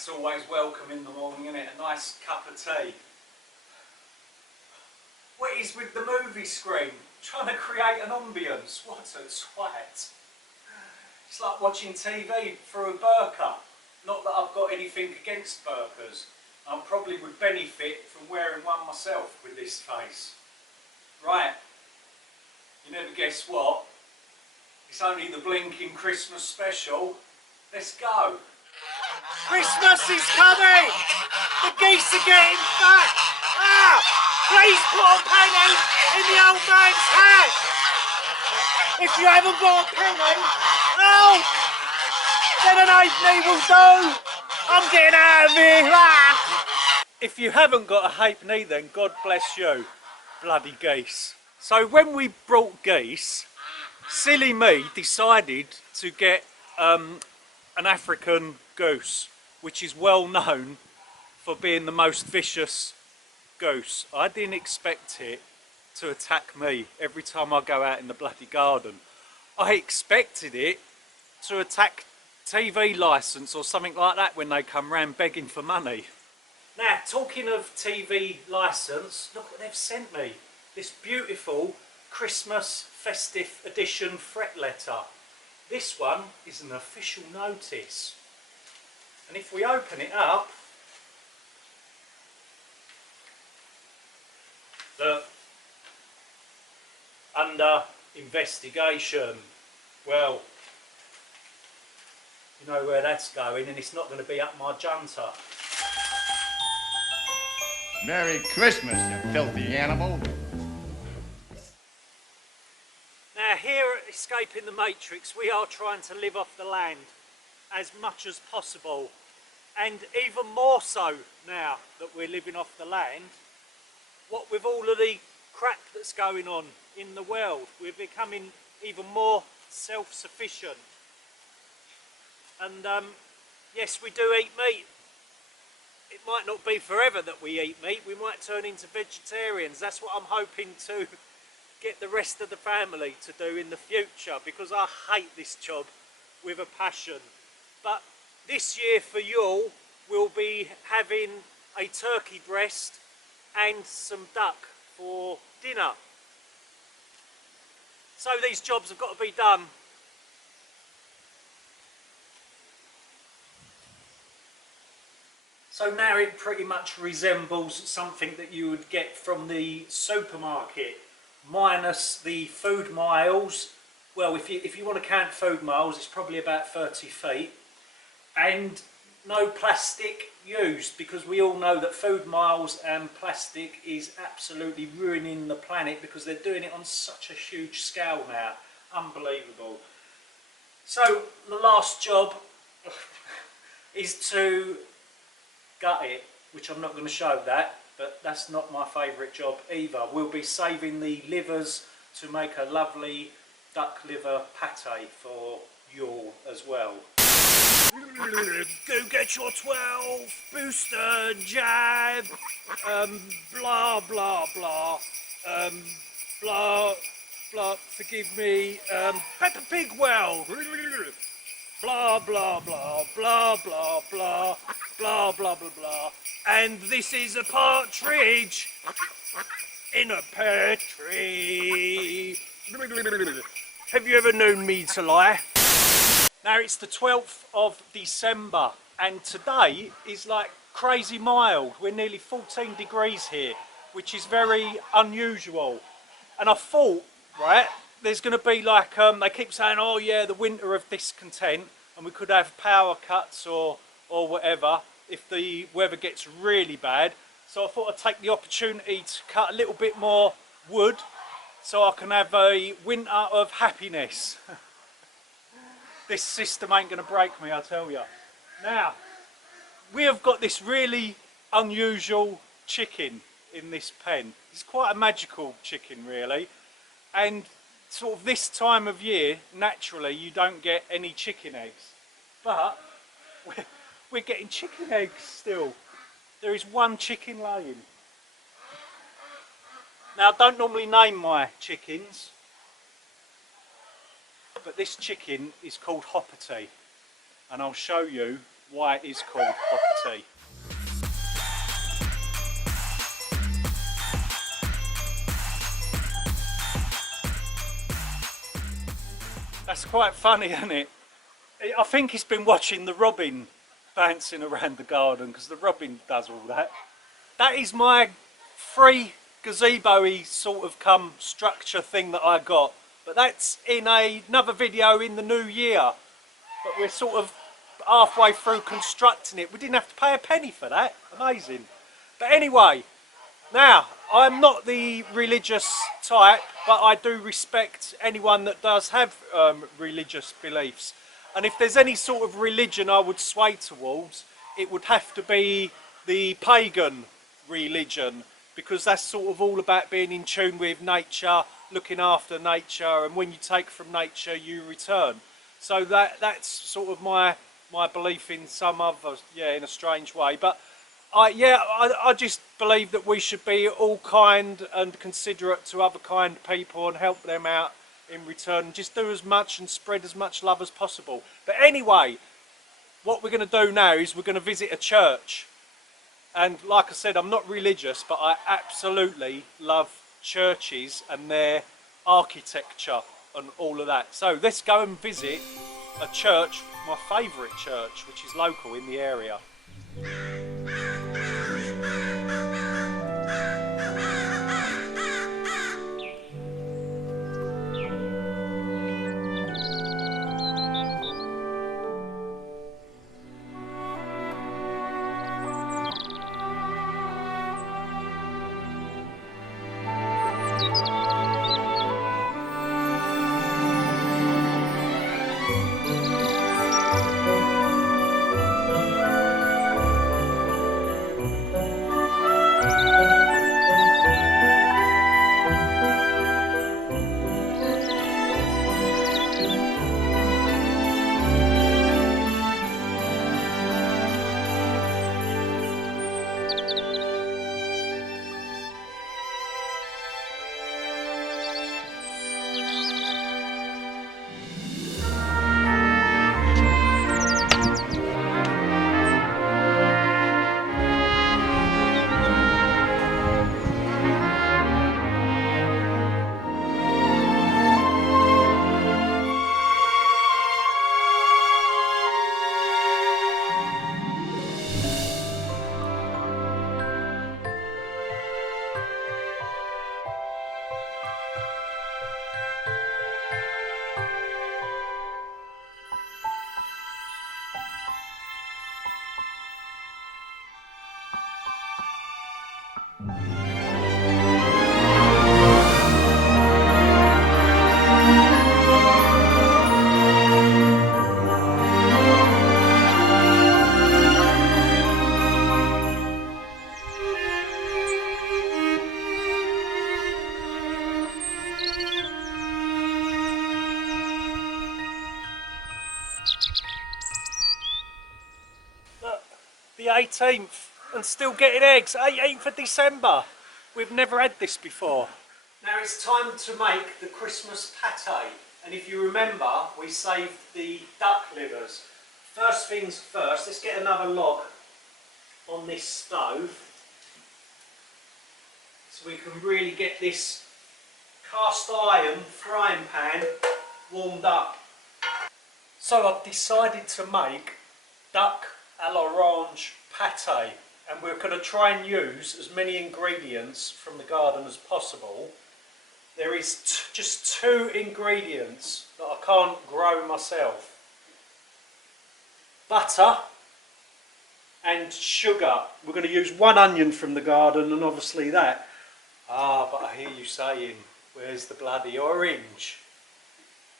That's always welcome in the morning, isn't it? A nice cup of tea. What is with the movie screen? Trying to create an ambience. What a twat. It's like watching TV through a burqa. Not that I've got anything against burqas. I probably would benefit from wearing one myself with this face. Right. You never guess what? It's only the blinking Christmas special. Let's go. Christmas is coming! The geese are getting fat! Ah! Please put a penny in the old man's hat! If you haven't got a penny, oh! Then an halfpenny will do! I'm getting out of here! Ah! If you haven't got a halfpenny, then God bless you. Bloody geese. So when we brought geese, silly me decided to get an African goose, which is well known for being the most vicious goose. I didn't expect it to attack me every time I go out in the bloody garden. I expected it to attack TV licence or something like that when they come round begging for money. Now, talking of TV licence, look what they've sent me. This beautiful Christmas festive edition fret letter. This one is an official notice. And if we open it up, look, under investigation. Well, you know where that's going, and it's not going to be up my junta. Merry Christmas, you filthy animal. Now here at Escaping the Matrix, we are trying to live off the land as much as possible. And even more so now that we're living off the land, what with all of the crap that's going on in the world, we're becoming even more self-sufficient. And yes, we do eat meat. It might not be forever that we eat meat, we might turn into vegetarians. That's what I'm hoping to get the rest of the family to do in the future, because I hate this job with a passion. But this year for Yule, we'll be having a turkey breast and some duck for dinner. So these jobs have got to be done. So now it pretty much resembles something that you would get from the supermarket, minus the food miles. Well, if you want to count food miles, it's probably about 30 feet. And no plastic used, because we all know that food miles and plastic is absolutely ruining the planet, because they're doing it on such a huge scale now. Unbelievable. So the last job is to gut it, which I'm not going to show that, but that's not my favourite job either. We'll be saving the livers to make a lovely duck liver pate for Yule as well. Go get your 12 booster jab, blah blah blah, blah blah, forgive me, Peppa Pig well, blah blah blah, blah blah blah, blah blah blah blah, and this is a partridge in a pear tree. Have you ever known me to lie? Now it's the 12th of December and today is like crazy mild. We're nearly 14 degrees here, which is very unusual. And I thought, right, there's going to be like, they keep saying, oh yeah, the winter of discontent, and we could have power cuts or whatever if the weather gets really bad. So I thought I'd take the opportunity to cut a little bit more wood so I can have a winter of happiness. This system ain't going to break me, I tell you. Now, we have got this really unusual chicken in this pen. It's quite a magical chicken, really. And sort of this time of year, naturally, you don't get any chicken eggs. But we're getting chicken eggs still. There is one chicken laying. Now, I don't normally name my chickens, but this chicken is called Hoppity, and I'll show you why it is called proper tea. That's quite funny, isn't it? I think he's been watching the robin bouncing around the garden, because the robin does all that. That is my free gazebo-y sort of come structure thing that I got. But that's in another video in the new year. But we're sort of halfway through constructing it. We didn't have to pay a penny for that. Amazing. But anyway, now, I'm not the religious type, but I do respect anyone that does have religious beliefs. And if there's any sort of religion I would sway towards, it would have to be the pagan religion, because that's sort of all about being in tune with nature, looking after nature, and when you take from nature you return. So that's sort of my belief in some other, yeah, in a strange way. But I just believe that we should be all kind and considerate to other kind people and help them out in return, and just do as much and spread as much love as possible. But anyway, what we're going to do now is we're going to visit a church. And like I said, I'm not religious, but I absolutely love churches and their architecture and all of that. So let's go and visit a church, my favourite church, which is local in the area. The 18th, and still getting eggs. 18th of December. We've never had this before. Now it's time to make the Christmas pate. And if you remember, we saved the duck livers. First things first, let's get another log on this stove, so we can really get this cast iron frying pan warmed up. So I've decided to make duck à l'orange pate, and we're going to try and use as many ingredients from the garden as possible. There is just 2 ingredients that I can't grow myself: butter and sugar. We're going to use 1 onion from the garden, and obviously that. Ah, but I hear you saying, where's the bloody orange?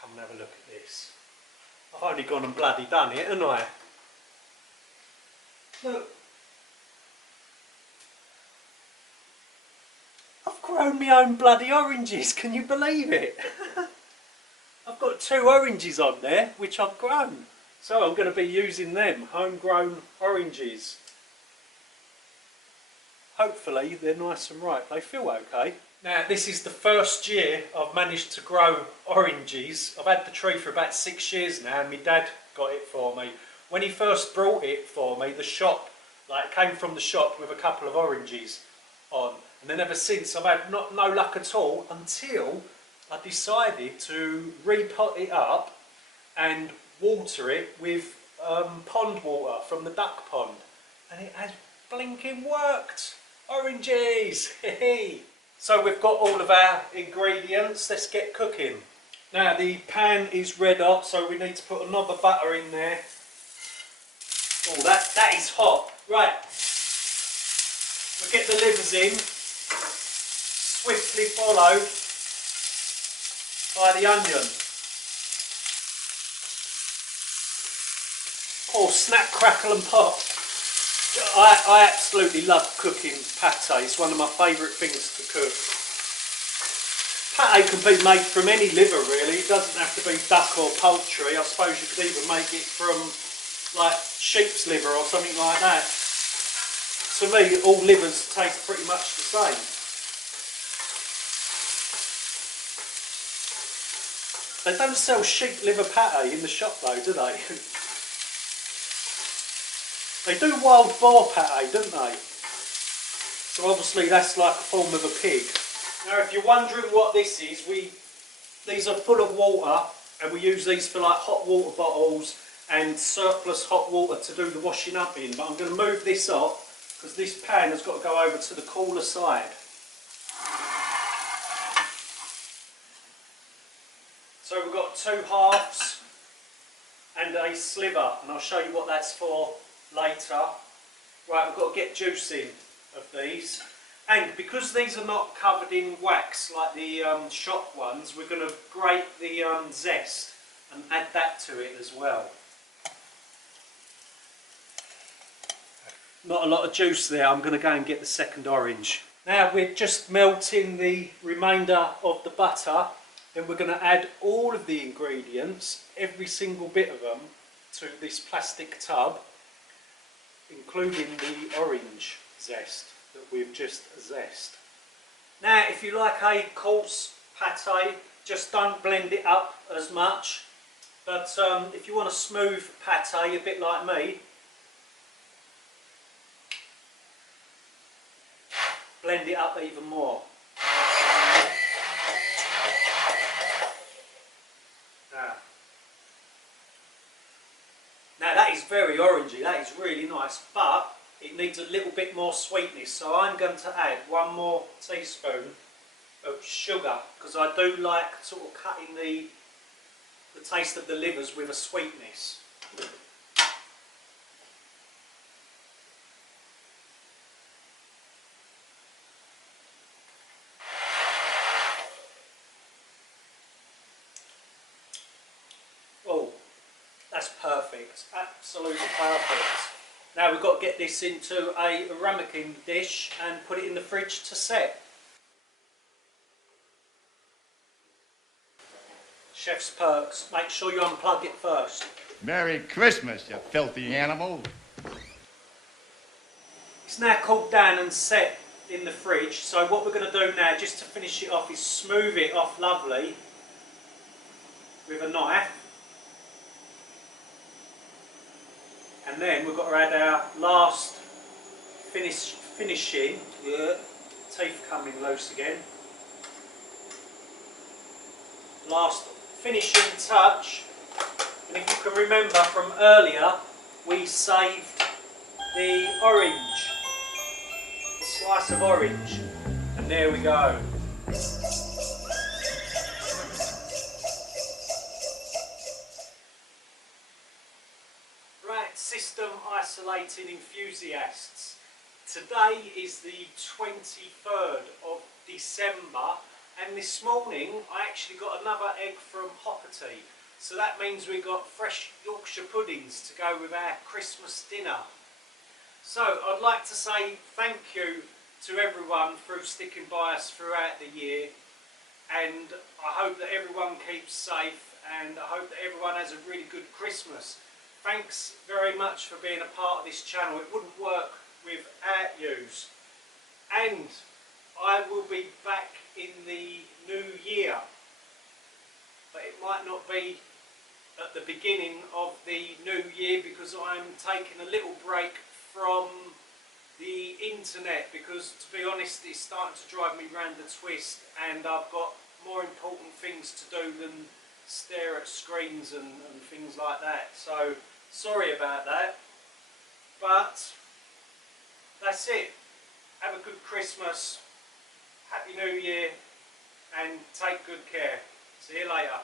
Come and have a look at this. I've only gone and bloody done it, haven't I? Look. I've grown my own bloody oranges, can you believe it? I've got 2 oranges on there, which I've grown. So I'm going to be using them, homegrown oranges. Hopefully they're nice and ripe, they feel okay. Now this is the first year I've managed to grow oranges. I've had the tree for about 6 years now, and my dad got it for me. When he first brought it for me, the shop, like, it came from the shop with a couple of oranges on. And then ever since, I've had no luck at all until I decided to repot it up and water it with pond water from the duck pond. And it has blinking worked. Oranges! So we've got all of our ingredients. Let's get cooking. Now the pan is red hot, so we need to put a knob of butter in there. Oh, that is hot. Right. We'll get the livers in, swiftly followed by the onion. Oh, snap, crackle and pop. I absolutely love cooking pate. It's one of my favourite things to cook. Pate can be made from any liver really. It doesn't have to be duck or poultry. I suppose you could even make it from like sheep's liver or something like that. To me, all livers taste pretty much the same. They don't sell sheep liver pate in the shop though, do they? They do wild boar pate, don't they? So obviously that's like a form of a pig. Now if you're wondering what this is, these are full of water and we use these for like hot water bottles and surplus hot water to do the washing up in. But I'm going to move this off because this pan has got to go over to the cooler side. So we've got 2 halves and a sliver, and I'll show you what that's for later. Right, we've got to get juice in of these. And because these are not covered in wax like the shop ones, we're going to grate the zest and add that to it as well. Not a lot of juice there. I'm going to go and get the second orange. Now we're just melting the remainder of the butter. Then we're going to add all of the ingredients, every single bit of them, to this plastic tub, including the orange zest that we've just zested. Now if you like a coarse pate, just don't blend it up as much. But if you want a smooth pate, a bit like me, blend it up even more. Now that is very orangey, that is really nice, but it needs a little bit more sweetness, so I'm going to add 1 more teaspoon of sugar, because I do like sort of cutting the taste of the livers with a sweetness. Oh, that's perfect, absolutely perfect. Now we've got to get this into a ramekin dish and put it in the fridge to set. Chef's perks, make sure you unplug it first. Merry Christmas, you filthy animal. It's now cooled down and set in the fridge, so what we're going to do now, just to finish it off, is smooth it off lovely with a knife. And then we've got to add our last finishing, teeth coming loose again. Last finishing touch, and if you can remember from earlier, we saved the orange, the slice of orange, and there we go. System isolating enthusiasts. Today is the 23rd of December, and this morning I actually got another egg from Hopperty, so that means we got fresh Yorkshire puddings to go with our Christmas dinner. So I'd like to say thank you to everyone for sticking by us throughout the year, and I hope that everyone keeps safe, and I hope that everyone has a really good Christmas. Thanks very much for being a part of this channel. It wouldn't work without yous. And I will be back in the new year. But it might not be at at the beginning of the new year because I'm taking a little break from the internet because, to be honest, it's starting to drive me round the twist and I've got more important things to do than stare at screens and things like that. So, sorry about that, but that's it. Have a good Christmas, Happy New Year, and take good care. See you later.